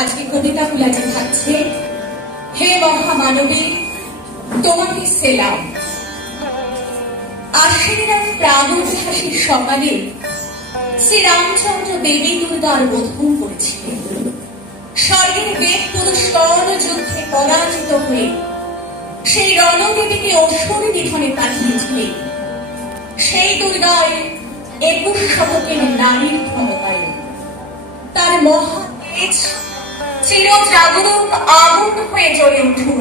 আজকে কবিতা গুলাতে থাকছে, হে মহামানবী তোমাকে সেলাম। আশ্বিনের এক প্রাগৈতিহাসিক সকালে শ্রীরামচন্দ্র দেবী দুর্গার বোধন করেছিলেন। স্বর্গের বেদ পুরস্কর যুদ্ধে পরাজিত হয়ে সেই রণদেবীকে অসুর নিধনে পাঠিয়েছিলেন। সেই দুর্গায় 21 শতকের নারীর ক্ষমতায় তার মহাতেজ চিরজাগরুক আগুন হয়ে জ্বলে উঠুক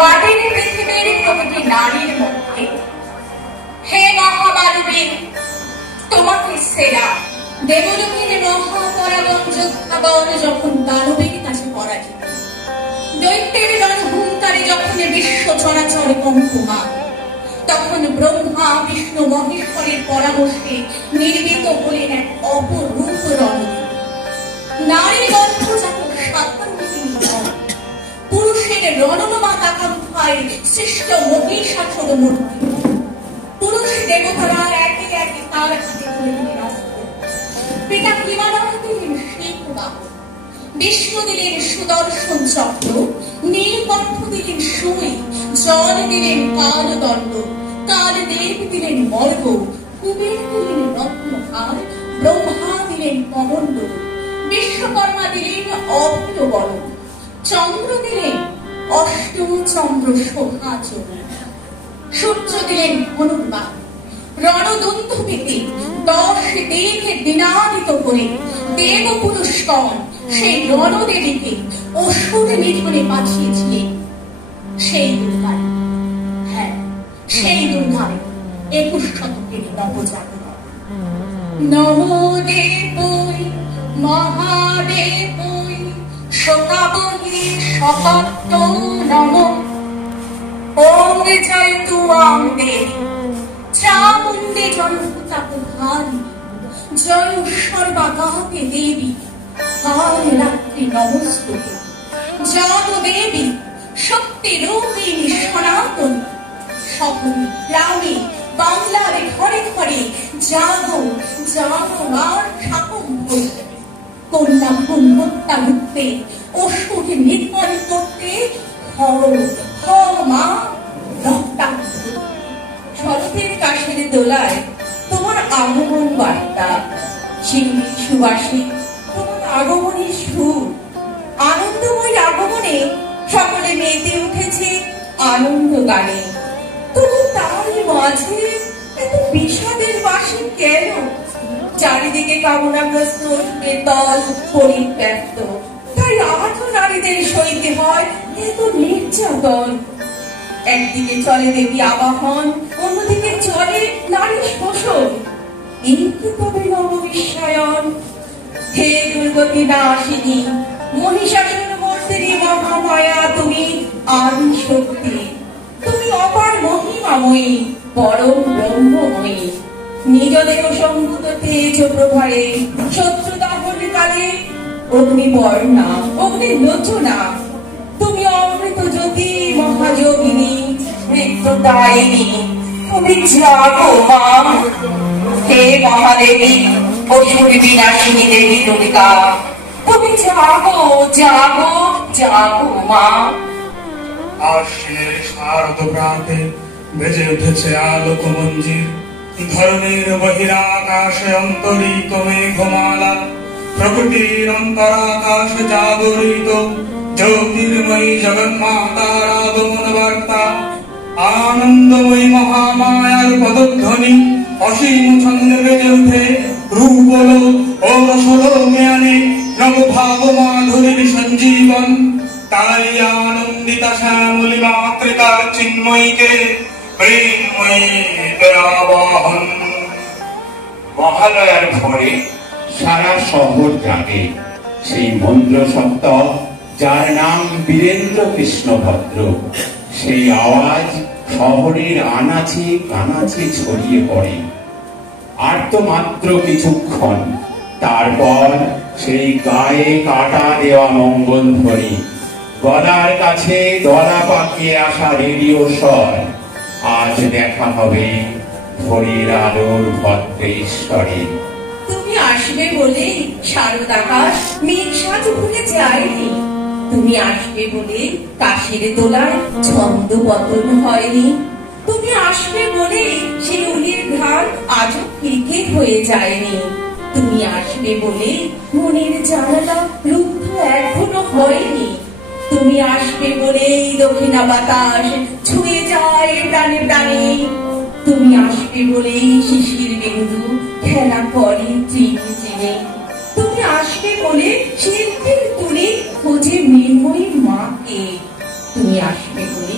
মাটির পৃথিবীর প্রতিটি নারীর মধ্যে। হে মহামানবী তোমাকে সেরা। দেবলোকের মহাপরাগণ যোদ্ধাগণ যখন দানবের কাছে পরাজিত, দৈত্যের রণহুঙ্কারে যখন বিশ্ব চরাচর কম্পমান, তখন ব্রহ্মা বিষ্ণু মহেশ্বরের পরামর্শে নির্মিত হলেন এক অপরূপ রণদেবী। নারীর গর্ভ যখন পুরুষের রণমাতা আকাঙ্ক্ষায় সৃষ্ট মহিষাসুর মূর্তি। পুরুষ দেবতারা একে একে তার হাতে তুলে দিলেন অস্ত্র। পিতা হিমালয় দিলেন সিংহবাহু, বিষ্ণু দিলেন সুদর্শন চক্র, নীলকণ্ঠ দিলেন সুই, জল দিলেন কালদণ্ড, কালদেব দিলেন মর্গ, কুবের দিলেন রত্নহার, ব্রহ্মা দিলেন কমণ্ড, বিশ্বকর্মা দিলেন অভয় বরণ, চন্দ্র দিলেন অষ্টচন্দ্র শোভাচরণ, সূর্য দিলেন ধনুর্বাণ। রণদুন্দুভিতে 10 দেবকে দিনাদিত করে দেব পুরুষগণ সেই রণদেবীকে অসুর নিধনে পাঠিয়েছিলেন। সেই দুর্গায়, হ্যাঁ সেই দুর্গায় 21 শতকের নবজাগরণ। নমোদেবৈ মহাদেবৈ শোকাবহি শপত্ত নম। ওম জয়তু আং দেবী চামুণ্ডে জয়ভূতাপহারি, জয় সর্বাগাতে দেবী কাল রাত্রি নমস্তুতে। জাগ দেবী শক্তি রূপিণী সনাতনী, সকল গ্রামে বাংলার ঘরে ঘরে জাগো জাগো আর শাকম্ভরী। কন্যা ভ্রূণ হত্যা রুখতে, অসুর নিধন করতে হও হও মা রক্তাক্ত। শরতের কাশের দোলায় তোমার আগমন বার্তা, শিউলি সুবাসী তোমার আগমনের সুর। আনন্দময় আগমনে সকলে মেতে উঠেছে আনন্দ গানে। তবু তারই মাঝে এত বিষাদের বাসি কেন? চারিদিকে কামনাগ্রস্ত বেতল পরিত্যক্ত, তাই আজও নারীদের সইতে হয় এত নির্যাতন। একদিকে চলে দেবী আবাহন, অন্যদিকে চলে নারী শোষণ। এই কি তবে নববিশ্বায়ন? হে দুর্গতি নাশিনী মহিষাসুর মর্দিনী মহামায়া, তুমি আদি শক্তি, তুমি অপার মহিমাময়ী পরম ব্রহ্মময়ী। নিজ দেহ সম্ভূত তেজ প্রভারে শত্রু দহন কালে অগ্নিবর্ণা অগ্নিলোচনা, তুমি অমৃত জ্যোতি মহাযোগিনী মৃত্যুদায়িনী। তুমি জাগো মা। হে মহাদেবী অসুর বিনাশিনী দেবী দুর্গা, তুমি জাগো জাগো জাগো মা। আশ্বিনের শারদ প্রাতে বেজে উঠেছে আলোক মঞ্জির। ধরণীর বহিরাকাশে অন্তরিত মেঘমালা, প্রকৃতির অন্তরাকাশ জাগরিত জ্যোতির্ময়ী জগন্মাতার আগমন বার্তা। আনন্দময়ী মহামায়ার পদধ্বনি অসীম ছন্দে বেজে উঠে রূপলোক ও রসলোকে আনে নবভাব মাধুরীর সঞ্জীবন। তাই আনন্দিতা শ্যামলী মাতৃকার চিন্ময়ীকে আবাহন। মহালয়ার ভোরে সারা শহর জাগে সেই মন্ত্র সপ্ত, যার নাম বীরেন্দ্র কৃষ্ণ ভদ্র। সেই আওয়াজ শহরের আনাচে কানাচে ছড়িয়ে পড়ে। আর তো মাত্র কিছুক্ষণ, তারপর সেই গায়ে কাটা দেওয়া মঙ্গল ধ্বনি, গলার কাছে দলা পাকিয়ে আসা রেডিও স্বর। আজ দেখা হবে ভোরের আলোর ভদ্রেশ্বরে। তুমি আসবে বলে শারদ আকাশ মেঘ সাজ ভুলে যায়। যায়নি। তুমি আসবে বলে কাশের দোলায় ছন্দ বদল হয়নি। তুমি আসবে বলে শিউলির ধান আজও ক্রিকেট হয়ে যায়নি। তুমি আসবে বলে মনের জানালা রুদ্ধ এখনো হয়নি। তুমি আসবে বলে দক্ষিণা বাতাস ছুঁয়ে যায় প্রাণে প্রাণে। তুমি আসবে বলে শিশির বিন্দু খেলা করে চিনে চিনে। তুমি আসবে বলে শিল্পীর তুলে খোঁজে মৃন্ময়ীর মাকে। তুমি আসবে বলে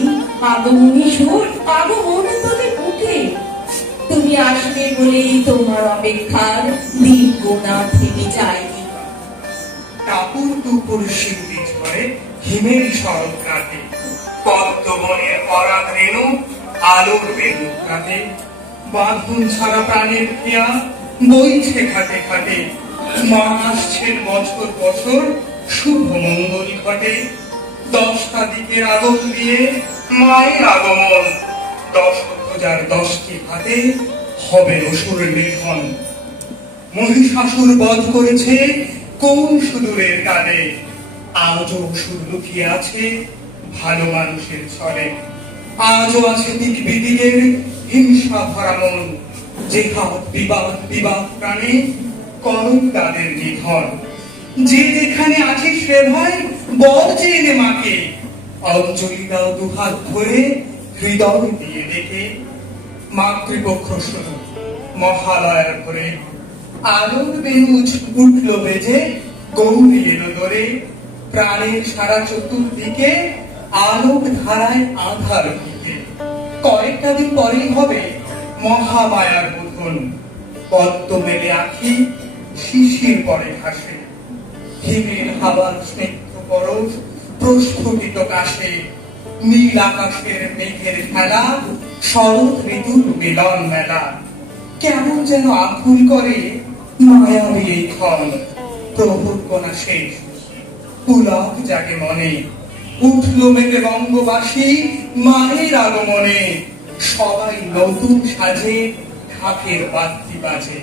আগমনী সুর আগমন তোলে উঠে। তুমি আসবে বলে তোমার অপেক্ষার দিন গোনা থেকে যায়নি। টাপুর টুপুর শিউলি ঝরে হিমের শরৎ রাতে, পদ্মবনের পরাগ রেণু আলোর বেণু কাটে। বাঁধন ছাড়া প্রাণের ক্রিয়া বইছে খাটে খাটে। মা আসছেন বছর বছর শুভ মঙ্গল ঘটে। 10টা দিকের আগুন দিয়ে মায়ের আগমন, 10,010টি হাতে হবে অসুর নিধন। মহিষাসুর বধ করেছে কোন সুদূরের কালে, আজও অসুর লুকিয়ে আছে ভালো মানুষের ছলে। আজও আছে দিক বিদিকের হিংসা ভরা মন, জেহাদ বিবাদ বিবাদ প্রাণে করুন তাদের নিধন। যে যেখানে আছে সে ভাই বল চেয়ে মাকে, অঞ্জলি দাও দুহাত ধরে হৃদয় দিয়ে দেখে। মাতৃপক্ষ শুনো মহালয়ার ভরে, আলোর বেণু উঠল বেজে গৌরী এলো দরে। প্রাণের সারা চতুর্দিকে আলোক ধারায় আধার দিকে। কয়েকটা দিন পরেই হবে মহামায়ার বোধন, পদ্ম মেলে আখি শিশির পরে ঘাসে। হিমের হাওয়ার স্নিগ্ধ পরশ প্রস্ফুটিত কাশে, নীল আকাশের মেঘের খেলা শরৎ ঋতুর মিলন মেলা। কেমন যেন আকুল করে মায়াবী এই ক্ষণ, প্রভুর কোনা শেষ পুলক জাগে মনে। উঠল মেঘে বঙ্গবাসী মায়ের আগমনে, সবাই নতুন সাজে ঢাকের বাদ্যি বাজে।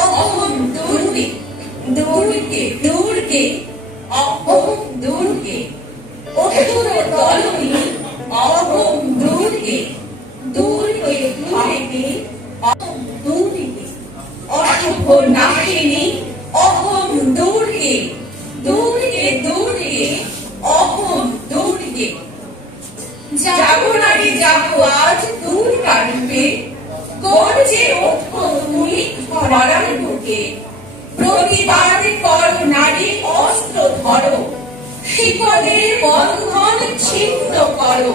অহম দুর্গে দুর্গে দুর্গে অহম দুর্গে অসুর দলনী। অহম দুর্গে দুর্গে দুর্গে অহম দুর্গে অশুভ নাশিনী। অহম দুর্গে দুর্গে দুর্গে অহম দুর্গে। যাবো নারী যাবো আজ দুর্গা রূপে, গর্জে ওঠো তুমি ধরার বুকে। প্রতিবাদ করো নারী অস্ত্র ধরো, শিকলের বন্ধন ছিন্ন করো।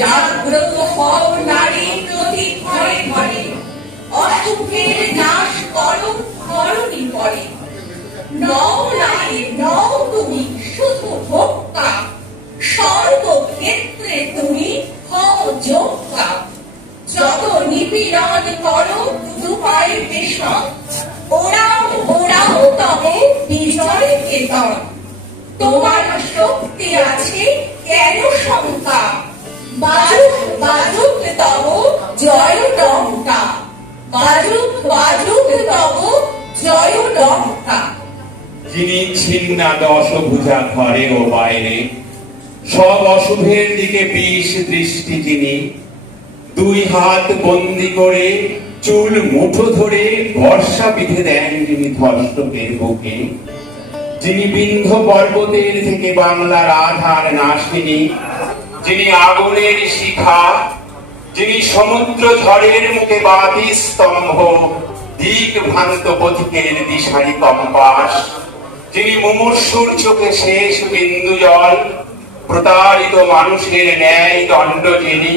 জাগ্রত হও নারী প্রতি ঘরে ঘরে, অশুভের নাশ করো ধরণী পরে। নও নারী নও তুমি শুধু ভোক্তা, সর্বক্ষেত্রে তুমি হও যোদ্ধা। যত নিপীড়ন করো দুপায় পেশন, ওরাও ওরাও তবে বিজয় কেতন। তোমার শক্তি আছে কেন শঙ্কা, বাজুক বাজুক তব জয় ডঙ্কা। বাজুক বাজুক তব জয় ডঙ্কা। যিনি ছিন্না দশভুজা ঘরে ও বাইরে, সব অশুভের দিকে বিষ দৃষ্টি যিনি। 2 হাত বন্দি করে চুল মুঠো ধরে বর্ষা বিধে দেন যিনি ধর্ষকের বুকে। যিনি বিন্ধ্য পর্বতের থেকে বাংলার আধার নাশিনী, যিনি আগুনের শিখা, যিনি সমুদ্র ঝড়ের মুখে বাতি স্তম্ভ, দিক ভ্রান্ত পথিকের দিশারি কম্পাস। যিনি মুমূর্ষুর চোখে শেষ বিন্দু জল, প্রতারিত মানুষের ন্যায় দণ্ড যিনি।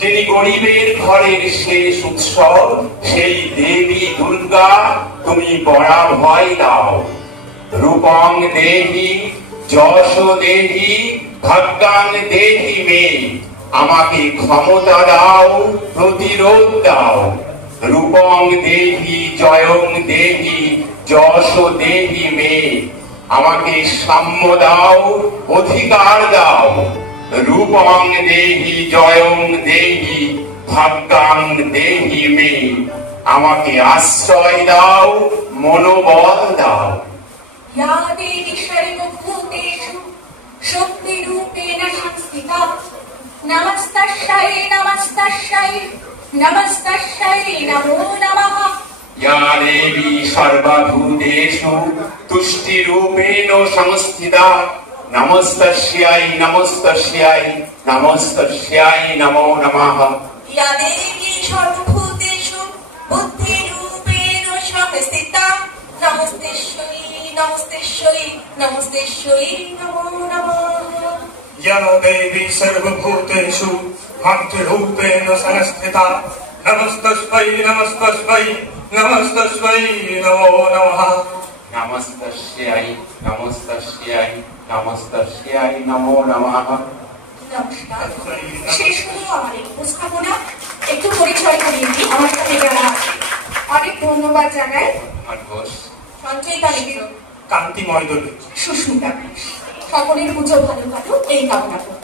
যিনি গরিবের ঘরের শেষ উৎসব, সেই দেবী দুর্গা তুমি বড়া ভয় দাও। রূপং দেহি যশ দেহি ভাগ্যাং দেহি মে, আমাকে ক্ষমতা দাও প্রতিরোধ দাও। রূপং দেহি জয়ং দেহি যশ দেহি মে, আমাকে সাম্য দাও অধিকার দাও। রূপং দেহি জয়ং দেহি ভাগ্যাং দেহি মে, আমাকে আশ্রয় দাও মনোবল या देवी सर्वभूतेषु शक्तिरूपेण संस्थिता नमस्तस्यै नमस्तस्यै नमस्तस्यै नमो नमः या देवी सर्वभूतेषु तुष्टिरूपेण संस्थिता नमस्तस्यै नमस्तस्यै नमस्तस्यै नमो नमः या देवी सर्वभूतेषु बुद्धिरूपेण संस्थिता नमस्तेश्वरी नमस्तेश्वरी नमस्तेश्वरी नमो नमः या देवी सर्वभूतेषु भक्तिरूपेण संस्थिता नमस्तस्मै नमस्तस्मै नमस्तस्मै नमो नमः नमस्तस्यै नमस्तस्यै नमस्तस्यै नमो नमः নমস্কার শেষ হলো আমার এই উপস্থাপনা একটু পরিচয় করিয়ে দিই আমার সাথে যারা আছে অনেক ধন্যবাদ জানাই আমার ঘোষ সঞ্চয়িতা মিত্র কান্তিময় দলে সুস্মিতা সকলের পুজো ভালো কাটুক এই কামনা করি